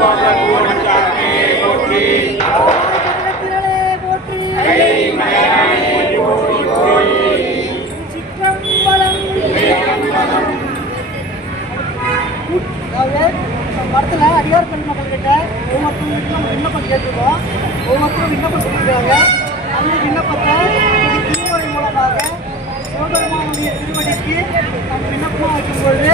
போற்றி ஒரு கோபம் போற்றாமே போற்றி திரளே போற்றி சிற்றம்பலம் அதாவது படத்தில் அடியார் பெண் மக்கள்கிட்ட ஒவ்வொருத்தவங்களுக்கும் நம்ம விண்ணப்பம் கேட்டிருக்கோம் ஒவ்வொருத்தரும் விண்ணப்பம் சொல்லியிருக்காங்க அந்த விண்ணப்பத்தை இந்த திருமுறை மூலமாக சிவபெருமானுடைய திருவடிக்கு நம்ம விண்ணப்பமாக வைக்கும்பொழுது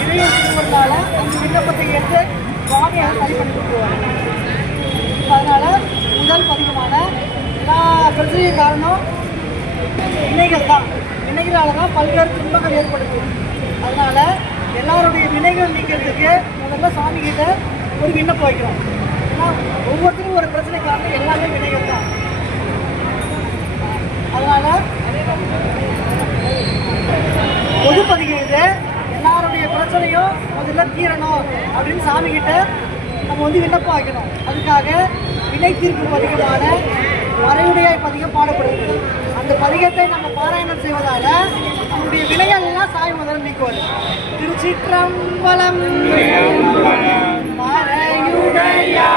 இடையூறு திருவருளால் அந்த விண்ணப்பத்தை ஏற்று சுவாமியாக சரி பண்ணி கொடுத்துருவாங்க அதனால முதல் பதிகமான எல்லா பிரச்சனையும் காரணம் வினைகள் தான். வினைகளால் தான் பல்வேறு துன்பங்கள் ஏற்படுது அதனால் எல்லாருடைய வினைகள் நீக்கிறதுக்கு முதல்ல சாமி கிட்ட ஒரு விண்ணப்பம் வைக்கிறோம். ஏன்னா ஒவ்வொருத்தரும் ஒரு பிரச்சனை காரணம் எல்லாமே வினைகள் தான். அதனால் பொது பதிகையில் எல்லாருடைய பிரச்சனையும் முதல்ல தீரணும் அப்படின்னு சாமி கிட்ட நம்ம வந்து விண்ணப்பம் வைக்கணும். அதுக்காக வினை தீர்ப்பு பதிகமான மறைவுடையாய் பதிகம் பாடப்படுகிறது அந்த பதிகத்தை நம்ம பாராயணம் செய்வதால் நம்முடைய விலையெல்லாம் எல்லாம் சாய் முதல்ல நீக்குவது திருச்சிற்றம்பலம் மறையுடையாய்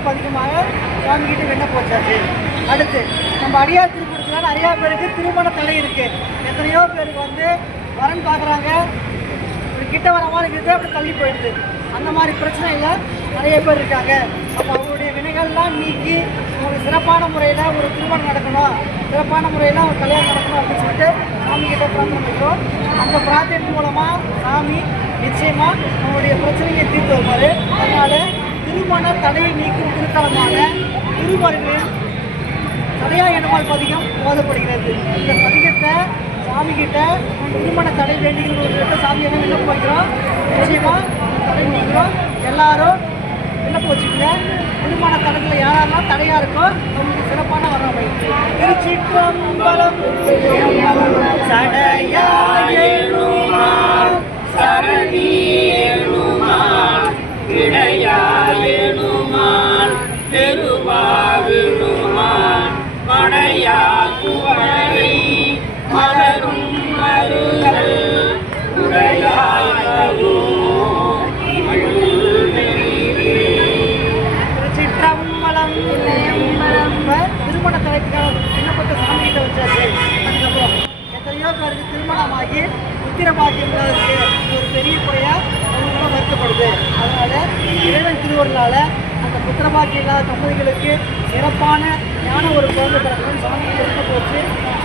எல்லாம் நீக்கும் பதிகமாக சுவாமி கிட்ட விண்ணப்பம் அடுத்து நம்ம அடியார் திருக்கூடத்தில் நிறையா பேருக்கு திருமண தடை இருக்கு. எத்தனையோ பேருக்கு வந்து வரன் பார்க்குறாங்க. ஒரு கிட்ட வர மாதிரி இருக்குது அப்படி தள்ளி போயிடுது. அந்த மாதிரி பிரச்சனையில் நிறைய பேர் இருக்காங்க. அப்போ அவங்களுடைய வினைகள்லாம் நீக்கி ஒரு சிறப்பான முறையில் ஒரு திருமணம் நடக்கணும். சிறப்பான முறையில் ஒரு கல்யாணம் நடக்கணும் அப்படின்னு சொல்லிட்டு சாமி கிட்ட பிரார்த்தனை பண்ணுறோம் அந்த பிரார்த்தனை மூலமாக சாமி நிச்சயமாக நம்மளுடைய பிரச்சனையை தீர்த்து வருவார். அதனால் திருமண தடையை நீக்கும் திருத்தலமான திருமருகளில் தடையா எனவால் பதிகம் போதப்படுகிறது. இந்த பதிகத்தை சாமிகிட்ட திருமண தடை வேண்டிகிறவர்கிட்ட சாமி என்ன விண்ணப்பம் வைக்கிறோம். நிச்சயமாக தடை நீக்கிறோம் எல்லாரும் விண்ணப்பம் வச்சுக்கோங்க. திருமண தடத்தில் யாரெல்லாம் தடையாக இருக்கோ அவங்களுக்கு சிறப்பான வரம் அமையும் திருச்சிற்றம்பலம் சடையா இடையாயனுமான் பெருவாவினுமான் மடையாக்குவரை மலரும் இறைவன் அந்த புத்திரபாக்கி இல்லாத தம்பதிகளுக்கு சிறப்பான ஞான ஒரு குழந்தை பிறக்கணும் சாமி கிட்ட விண்ணப்பம் வச்சு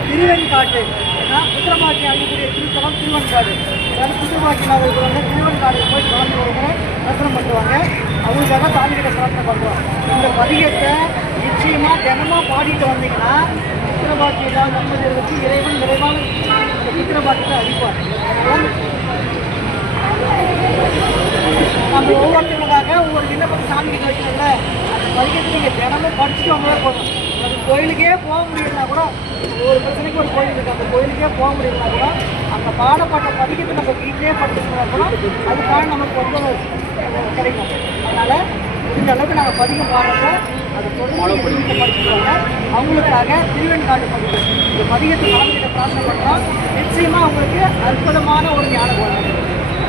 திருவெண்காட்டு. ஏன்னா புத்திர திருத்தலம் திருவெண்காடு. அதாவது புத்திர பாக்கியம் இல்லாதவங்க திருவெண்காடு போய் சாமி ஒரு தரிசனம் பண்ணுவாங்க. அவங்களுக்காக சாமி கிட்ட பிரார்த்தனை பண்ணுறோம் இந்த பதிகத்தை நிச்சயமாக தினமாக பாடிட்டு வந்தீங்கன்னா புத்திரபாக்கி இல்லாத தம்பதிகளுக்கு இறைவன் விரைவாக இந்த புத்திரபாக்கியத்தை அழிப்பார் நம்ம ஒவ்வொரு விண்ணப்பத்தை சாமி கிட்ட வைக்கணும்ல அந்த பதிகத்தை நீங்கள் தினமும் படிச்சுட்டு வந்தாலே போதும். அது கோயிலுக்கே போக முடியலனா கூட ஒரு பிரச்சனைக்கு ஒரு கோயில் இருக்குது அந்த கோயிலுக்கே போக முடியலனா கூட அந்த பாடப்பட்ட பதிகத்தை நம்ம வீட்டிலே படிச்சுட்டோம்னா கூட அதுக்காக நமக்கு வந்து அஹ், கிடைக்கும். அதனால் இந்த அளவுக்கு நாங்கள் பதிகம் பாடுறப்ப அதை தொடர்ந்து படிச்சுருவாங்க அவங்களுக்காக திருவெண்காடு பதிகம் இந்த பதிகத்தை சாமிகிட்ட பிரார்த்தனை பண்ணுறோம் நிச்சயமாக அவங்களுக்கு அற்புதமான ஒரு ஞானம் வரும்.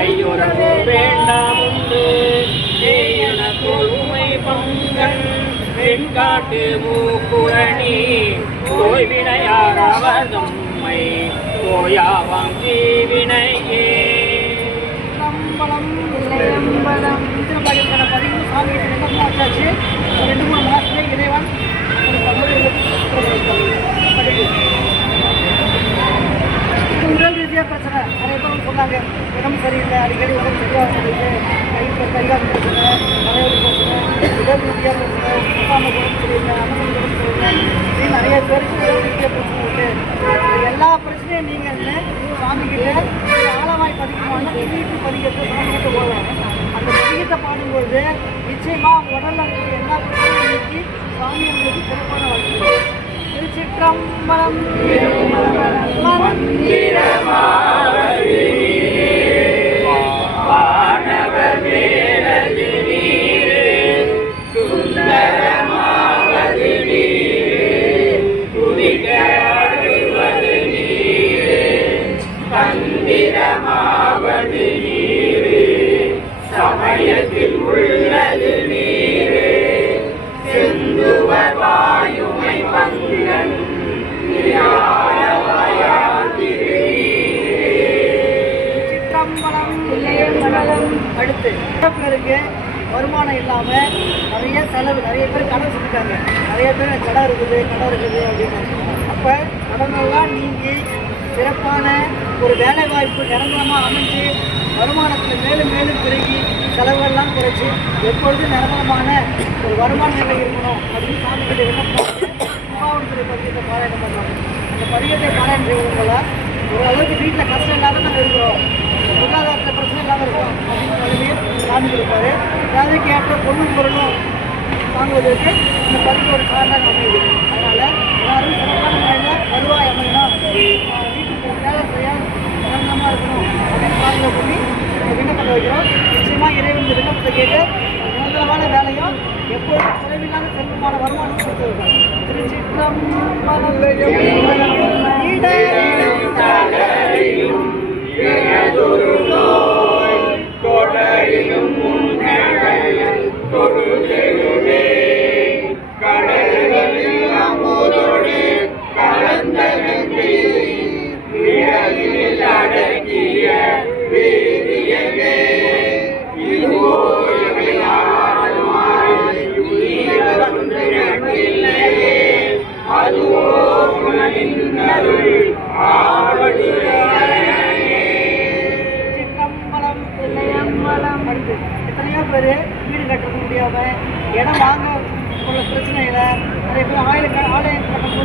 ஐயுறவு வேண்டாம் உண்டு உமை பங்கன் தென்காட்டு மூக்குரணி. ஓய்வினையார் அவர் நம்மை ஓயாவாம் ரெண்டு மூணு மாசத்துல இறைவன் நிச்சயமா உங்க உடல்ல இருக்கிற எல்லா பிரச்சனையும் நீக்கி சாமி உங்களுக்கு சிறப்பான வாழ்க்கை. திருச்சிற்றம்பலம் சமயத்தில் உள்ளது. அடுத்து பேருக்கு வருமானம் இல்லாம நிறைய செலவு நிறைய பேர் கடன் சொல்லிட்டாங்க நிறைய பேர் கடை இருக்குது கடை இருக்குது அப்படின்னு. அப்ப கடனெல்லாம் நீங்கி சிறப்பான ஒரு வேலை வாய்ப்பு நிரந்தரமா அமைஞ்சு வருமானத்தில் மேலும் மேலும் பெருகி செலவெல்லாம் குறைச்சி எப்பொழுதும் நிரந்தரமான ஒரு வருமான நிலை இருக்கணும் அப்படின்னு சாமி கிட்ட விண்ணப்பம் கும்பாவனத்துறை பதிகத்தை பாராயணம் பண்ணுறாங்க அந்த பதிகத்தை பாராயணம் செய்வதனால ஓரளவுக்கு வீட்டில் கஷ்டம் இல்லாத நாங்கள் இருக்கிறோம். பொருளாதாரத்தில் பிரச்சனை இல்லாமல் இருக்கும் அப்படின்னு நிலைமையை சாமி கொடுப்பாரு தேவைக்கு ஏற்ற பொருளும் பொருளும் வாங்குவதற்கு இந்த பதிவு ஒரு காரணம் அமையுது அதனால் எல்லாரும் சிறப்பான முறையில் வருவாய் அமையணும். ஆஹ் வீட்டுக்கு வேலை செய்ய நிரந்தரமாக இருக்கணும். அப்படின்னு பிரார்த்தனை பண்ணி இந்த விண்ணப்பத்தை வைக்கிறோம். நிச்சயமாக இறைவன் இந்த விண்ணப்பத்தை கேட்டு நிரந்தரமான வேலையும் எப்போதும் குறைவில்லாத செல்வமான வருமானம் கொடுத்துருக்காங்க திருச்சிற்றம்பலம் தகரிலும்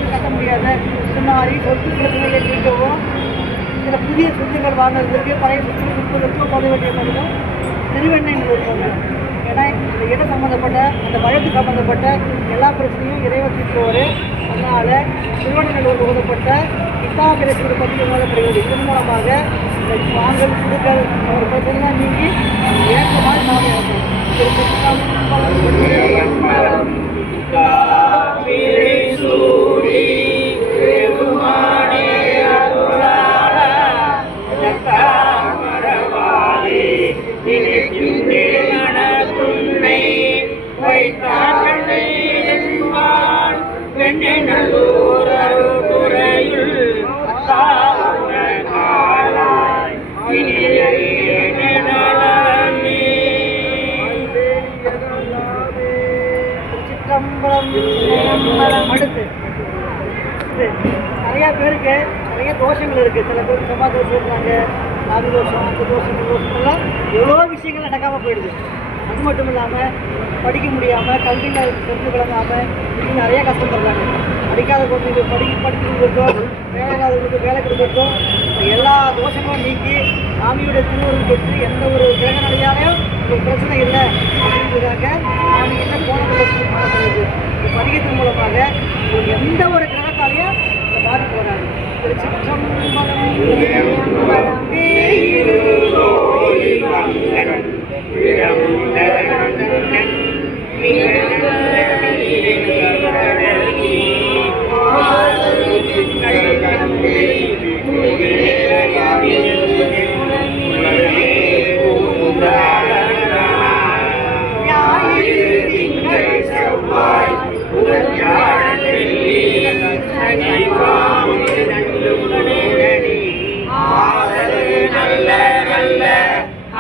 கட்ட முடியாத இந்த சொத்து பிரச்சனைகளை நீக்கவும் சில புதிய சொத்துக்கள் வாங்குறதுக்கு பழைய சொத்துக்கள் விற்பதற்கும் போக வேண்டிய பதிலும் ஏன்னா இந்த இடம் சம்மந்தப்பட்ட அந்த வழக்கு சம்மந்தப்பட்ட எல்லா பிரச்சனையும் இறைவன் அதனால் அதனால திருவண்ணூர் ஒதுக்கப்பட்ட இத்தாபிரசு பற்றி ஓதப்படுகிறது இதன் மூலமாக இந்த வாங்கல் கொடுக்கல் ஒரு பிரச்சனைலாம் நீங்கி ஏற்றமாக சாமி இருக்கும் அடுத்து. இது நிறைய பேருக்கு நிறைய தோஷங்கள் இருக்கு. சில பேர் செவ்வாய் தோஷம் இருக்காங்க நாகு தோஷம் அந்த தோஷம் தோஷம்லாம் எவ்வளோ விஷயங்கள் நடக்காமல் போயிடுது. அது மட்டும் இல்லாமல் படிக்க முடியாமல் கல்வியில் தெரிஞ்சு விளங்காமல் இன்னும் நிறைய கஷ்டப்படுறாங்க. படிக்காத குழந்தைங்களுக்கு படி படிக்கிறதுக்கும் வேலை இல்லாதவங்களுக்கு வேலை கொடுக்கறதுக்கும் எல்லா தோஷங்களும் நீக்கி சாமியோட திருவுருள் பெற்று எந்த ஒரு கிரக நிலையாலையும் ஒரு பிரச்சனை இல்லை அப்படின்றதாக சாமி என்ன போனதுக்கு மாறப்படுது இந்த பதிகத்தின் மூலமாக ஒரு எந்த ஒரு கிரகத்தாலையும் இந்த பாதிப்பு வராது செவ்வாய்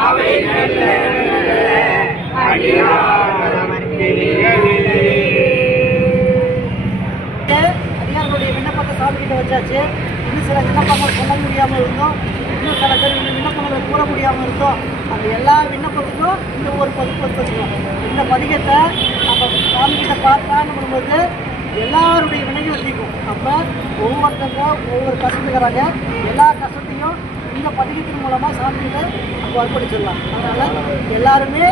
அவை நல்ல அடியார்களுடைய விண்ணப்பத்தை வச்சாச்சு. இன்னும் சில விண்ணப்பங்கள் சொல்ல முடியாமல் இருந்தோம். இன்னும் சில பேர் விண்ணப்பங்களை கூற முடியாமல் இருந்தோம். அந்த எல்லா விண்ணப்பத்துக்கும் இந்த ஒரு பதிப்பு வச்சுருக்கோம். இந்த பதிகத்தை நம்ம சாமிக்கிட்ட பார்த்தான்னு போது எல்லாருடைய வினைகள் தீர்க்கும் அப்போ ஒவ்வொருத்தங்க ஒவ்வொரு கஷ்டத்துக்கிறாங்க எல்லா கஷ்டத்தையும் இந்த பதிகத்தின் மூலமாக சாமிகிட்ட நம்ம அர்ப்பணிச்சிடலாம் அதனால் எல்லாருமே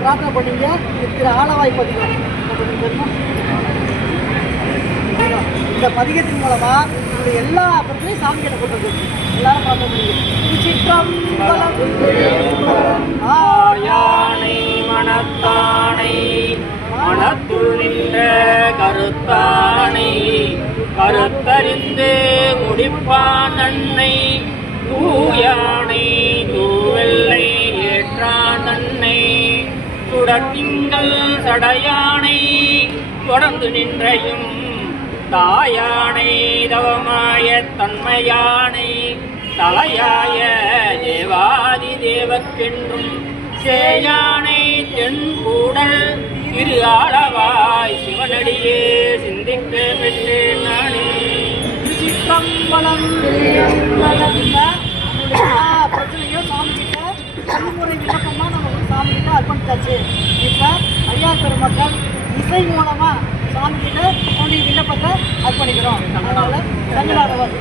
பிரார்த்தனை பண்ணிங்க. இருக்கிற திரு ஆலவாய் பதிகம். இந்த பதிகத்தின் மூலமாக உங்களுடைய எல்லா பிரச்சனையும் சாமி கிட்ட கொண்டு எல்லாரும் பார்க்க முடியும் சிற்றம்பலம் ஆயானை மனத்தானை மனத்துள் நின்ற கருத்தானை கருத்தறிந்து முடிப்பான் அன்னை. தூயானை தூவெல்லை ஏற்றான் தன்னை. சுடத்திங்கள் சடையானை தொடர்ந்து நின்றையும் தாயானை தவமாய தன்மையானை. தலையாய தேவாதி தேவக்கென்றும் சேயானை தென்கூடல் இரு ஆளவாய் சிவனடியே சிந்திக்க பெற்றேன் நானே. சிற்றம்பலம் நம்மளுடைய எல்லா பிரச்சனையும் சாமி கிட்ட திருமுறை விண்ணப்பமா நம்ம வந்து சாமி கிட்ட அர்ப்பணிச்சாச்சு இப்போ ஐயா பெருமக்கள் இசை மூலமாக சாமி கிட்ட நம்முடைய விண்ணப்பத்தை அர்ப்பணிக்கிறோம் அதனால சங்கடாத வாசி